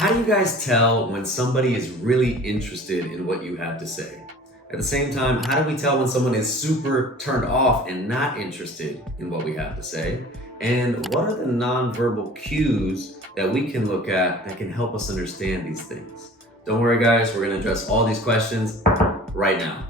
How do you guys tell when somebody is really interested in what you have to say? At the same time, how do we tell when someone is super turned off and not interested in what we have to say? And what are the nonverbal cues that we can look at that can help us understand these things? Don't worry, guys, we're going to address all these questions right now.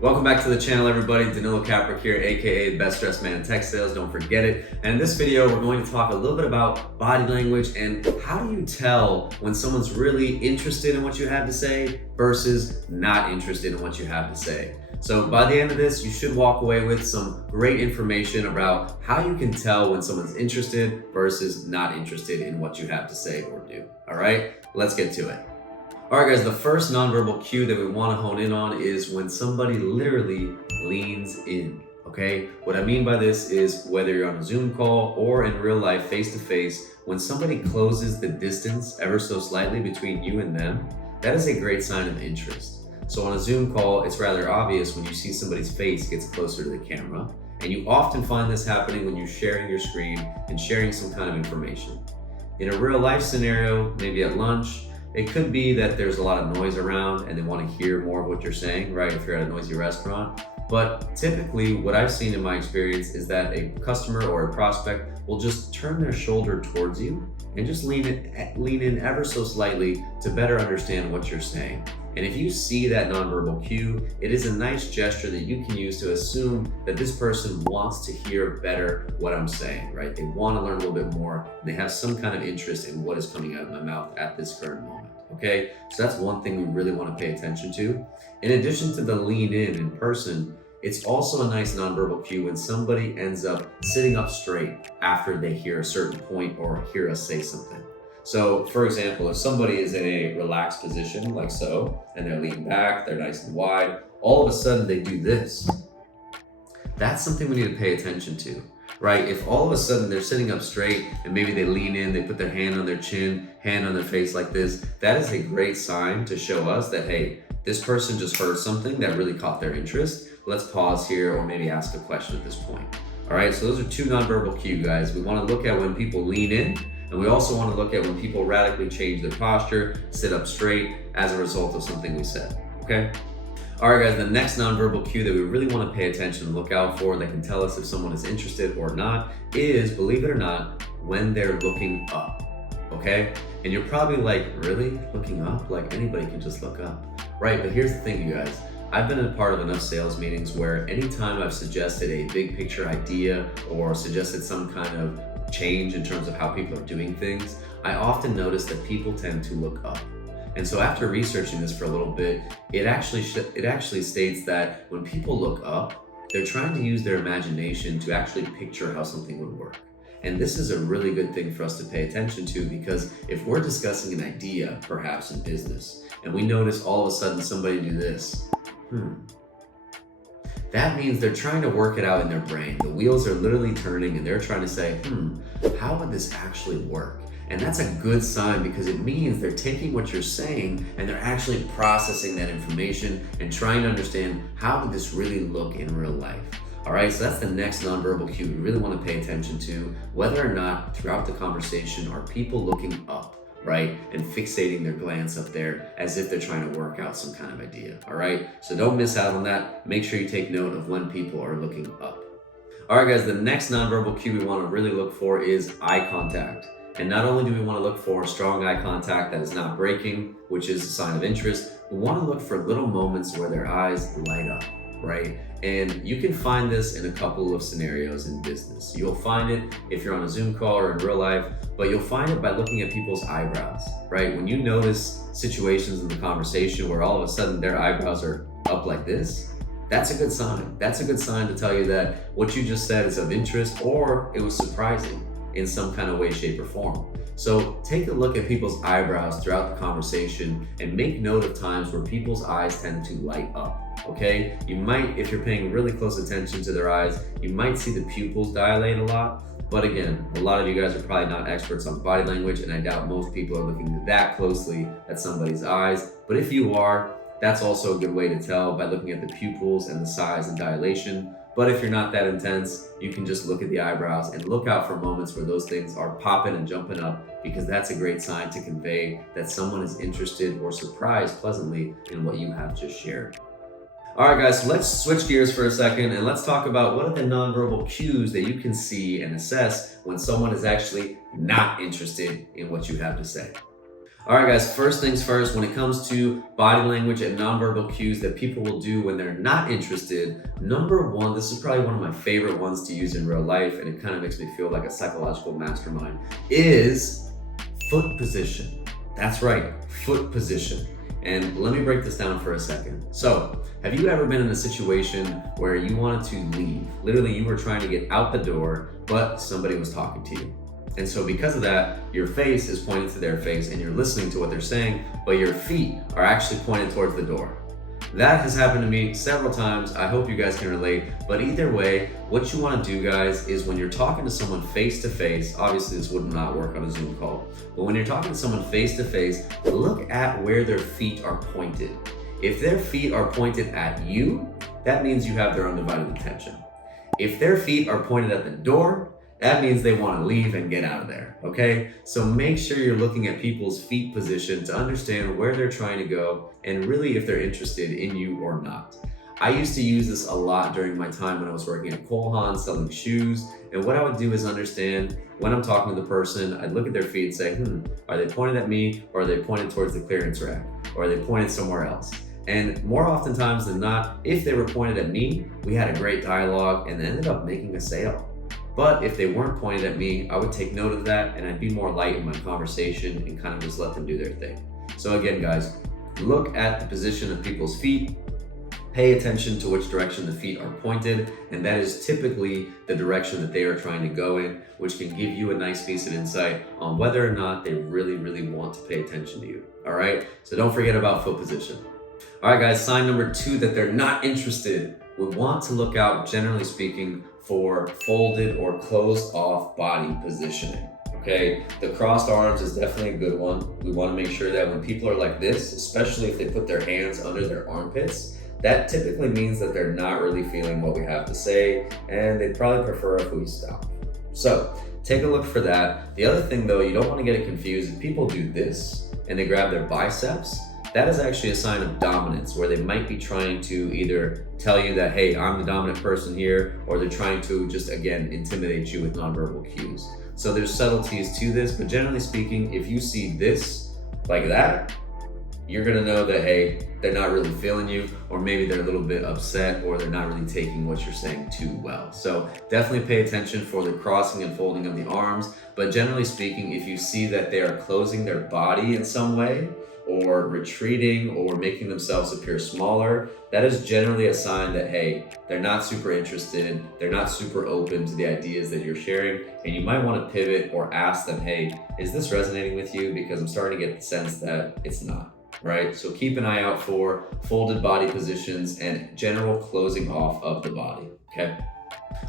Welcome back to the channel, everybody. Danilo Caprick here, aka Best Dressed Man in Tech Sales. Don't forget it. And in this video, we're going to talk a little bit about body language and how do you tell when someone's really interested in what you have to say versus not interested in what you have to say. So by the end of this, you should walk away with some great information about how you can tell when someone's interested versus not interested in what you have to say or do. All right, let's get to it. All right, guys, the first nonverbal cue that we want to hone in on is when somebody literally leans in, okay? What I mean by this is whether you're on a Zoom call or in real life, face-to-face, when somebody closes the distance ever so slightly between you and them, that is a great sign of interest. So on a Zoom call, it's rather obvious when you see somebody's face gets closer to the camera, and you often find this happening when you're sharing your screen and sharing some kind of information. In a real life scenario, maybe at lunch, it could be that there's a lot of noise around and they want to hear more of what you're saying, right? If you're at a noisy restaurant. But typically what I've seen in my experience is that a customer or a prospect will just turn their shoulder towards you and just lean in ever so slightly to better understand what you're saying. And if you see that nonverbal cue, it is a nice gesture that you can use to assume that this person wants to hear better what I'm saying, right? They want to learn a little bit more. And they have some kind of interest in what is coming out of my mouth at this current moment, okay? So that's one thing we really want to pay attention to. In addition to the lean in person, it's also a nice nonverbal cue when somebody ends up sitting up straight after they hear a certain point or hear us say something. So for example, if somebody is in a relaxed position like so, and they're leaning back, they're nice and wide, all of a sudden they do this. That's something we need to pay attention to, right? If all of a sudden they're sitting up straight and maybe they lean in, they put their hand on their chin, hand on their face like this, that is a great sign to show us that, hey, this person just heard something that really caught their interest. Let's pause here or maybe ask a question at this point. All right, so those are two nonverbal cues, guys. We want to look at when people lean in, and we also want to look at when people radically change their posture, sit up straight as a result of something we said, okay? All right, guys, the next nonverbal cue that we really want to pay attention and look out for that can tell us if someone is interested or not is, believe it or not, when they're looking up, okay? And you're probably like, really? Looking up? Like anybody can just look up, right? But here's the thing, you guys. I've been a part of enough sales meetings where anytime I've suggested a big picture idea or suggested some kind of change in terms of how people are doing things, I often notice that people tend to look up. And so after researching this for a little bit, it actually states that when people look up, they're trying to use their imagination to actually picture how something would work. And this is a really good thing for us to pay attention to, because if we're discussing an idea, perhaps in business, and we notice all of a sudden somebody do this, that means they're trying to work it out in their brain. The wheels are literally turning and they're trying to say, how would this actually work? And that's a good sign, because it means they're taking what you're saying and they're actually processing that information and trying to understand how would this really look in real life. All right, so that's the next nonverbal cue we really want to pay attention to, whether or not throughout the conversation are people looking up, right? And fixating their glance up there as if they're trying to work out some kind of idea, all right? So don't miss out on that. Make sure you take note of when people are looking up. All right, guys, the next nonverbal cue we want to really look for is eye contact. And not only do we want to look for strong eye contact that is not breaking, which is a sign of interest, we want to look for little moments where their eyes light up, right? And you can find this in a couple of scenarios in business. You'll find it if you're on a Zoom call or in real life, but you'll find it by looking at people's eyebrows, right? When you notice situations in the conversation where all of a sudden their eyebrows are up like this, that's a good sign. That's a good sign to tell you that what you just said is of interest or it was surprising in some kind of way, shape, or form. So take a look at people's eyebrows throughout the conversation and make note of times where people's eyes tend to light up, okay? You might, if you're paying really close attention to their eyes, you might see the pupils dilate a lot. But again, a lot of you guys are probably not experts on body language, and I doubt most people are looking that closely at somebody's eyes. But if you are, that's also a good way to tell by looking at the pupils and the size and dilation. But if you're not that intense, you can just look at the eyebrows and look out for moments where those things are popping and jumping up, because that's a great sign to convey that someone is interested or surprised pleasantly in what you have just shared. All right, guys, so let's switch gears for a second and let's talk about what are the nonverbal cues that you can see and assess when someone is actually not interested in what you have to say. All right, guys, first things first, when it comes to body language and nonverbal cues that people will do when they're not interested, number one, this is probably one of my favorite ones to use in real life, and it kind of makes me feel like a psychological mastermind, is foot position. That's right, foot position. And let me break this down for a second. So, have you ever been in a situation where you wanted to leave? Literally, you were trying to get out the door, but somebody was talking to you. And so because of that, your face is pointing to their face and you're listening to what they're saying, but your feet are actually pointed towards the door. That has happened to me several times. I hope you guys can relate. But either way, what you want to do, guys, is when you're talking to someone face to face, obviously this would not work on a Zoom call, but when you're talking to someone face to face, look at where their feet are pointed. If their feet are pointed at you, that means you have their undivided attention. If their feet are pointed at the door, that means they want to leave and get out of there, okay? So make sure you're looking at people's feet position to understand where they're trying to go and really if they're interested in you or not. I used to use this a lot during my time when I was working at Cole Haan selling shoes. And what I would do is understand when I'm talking to the person, I'd look at their feet and say, are they pointed at me, or are they pointed towards the clearance rack, or are they pointed somewhere else? And more oftentimes than not, if they were pointed at me, we had a great dialogue and ended up making a sale. But if they weren't pointed at me, I would take note of that and I'd be more light in my conversation and kind of just let them do their thing. So again, guys, look at the position of people's feet, pay attention to which direction the feet are pointed, and that is typically the direction that they are trying to go in, which can give you a nice piece of insight on whether or not they really, really want to pay attention to you. All right, so don't forget about foot position. All right, guys, sign number 2 that they're not interested. We want to look out, generally speaking, for folded or closed off body positioning, okay? The crossed arms is definitely a good one. We want to make sure that when people are like this, especially if they put their hands under their armpits, that typically means that they're not really feeling what we have to say, and they'd probably prefer if we stop. So take a look for that. The other thing though, you don't want to get it confused. If people do this and they grab their biceps, that is actually a sign of dominance, where they might be trying to either tell you that, hey, I'm the dominant person here, or they're trying to just, again, intimidate you with nonverbal cues. So there's subtleties to this, but generally speaking, if you see this like that, you're gonna know that, hey, they're not really feeling you, or maybe they're a little bit upset, or they're not really taking what you're saying too well. So definitely pay attention for the crossing and folding of the arms, but generally speaking, if you see that they are closing their body in some way, or retreating or making themselves appear smaller, that is generally a sign that, hey, they're not super interested, they're not super open to the ideas that you're sharing, and you might want to pivot or ask them, hey, is this resonating with you? Because I'm starting to get the sense that it's not, right? So keep an eye out for folded body positions and general closing off of the body, okay?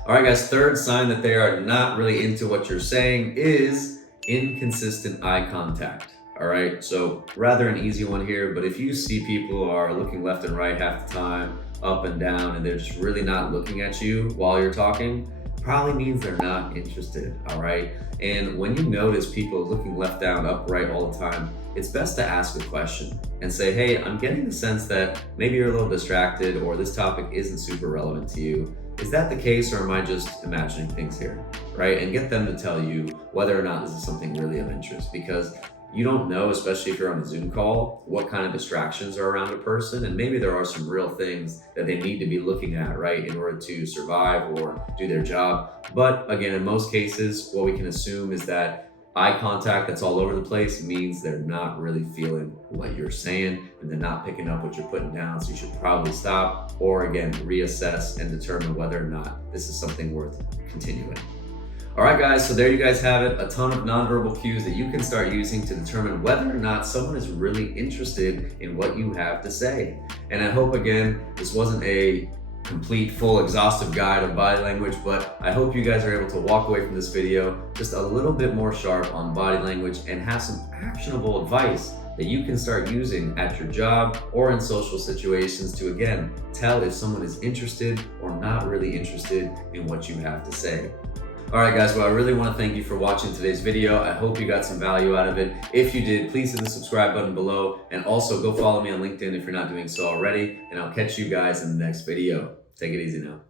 All right, guys, third sign that they are not really into what you're saying is inconsistent eye contact. All right, so rather an easy one here, but if you see people are looking left and right half the time, up and down, and they're just really not looking at you while you're talking, probably means they're not interested, all right? And when you notice people looking left, down, up, right all the time, it's best to ask a question and say, hey, I'm getting the sense that maybe you're a little distracted or this topic isn't super relevant to you. Is that the case, or am I just imagining things here, right? And get them to tell you whether or not this is something really of interest, because you don't know, especially if you're on a Zoom call, what kind of distractions are around a person, and maybe there are some real things that they need to be looking at, right, in order to survive or do their job. But again, in most cases, what we can assume is that eye contact that's all over the place means they're not really feeling what you're saying, and they're not picking up what you're putting down, so you should probably stop, or again, reassess and determine whether or not this is something worth continuing. All right, guys, so there you guys have it, a ton of nonverbal cues that you can start using to determine whether or not someone is really interested in what you have to say. And I hope, again, this wasn't a complete, full, exhaustive guide of body language, but I hope you guys are able to walk away from this video just a little bit more sharp on body language and have some actionable advice that you can start using at your job or in social situations to, again, tell if someone is interested or not really interested in what you have to say. All right, guys, well, I really want to thank you for watching today's video. I hope you got some value out of it. If you did, please hit the subscribe button below, and also go follow me on LinkedIn if you're not doing so already, and I'll catch you guys in the next video. Take it easy now.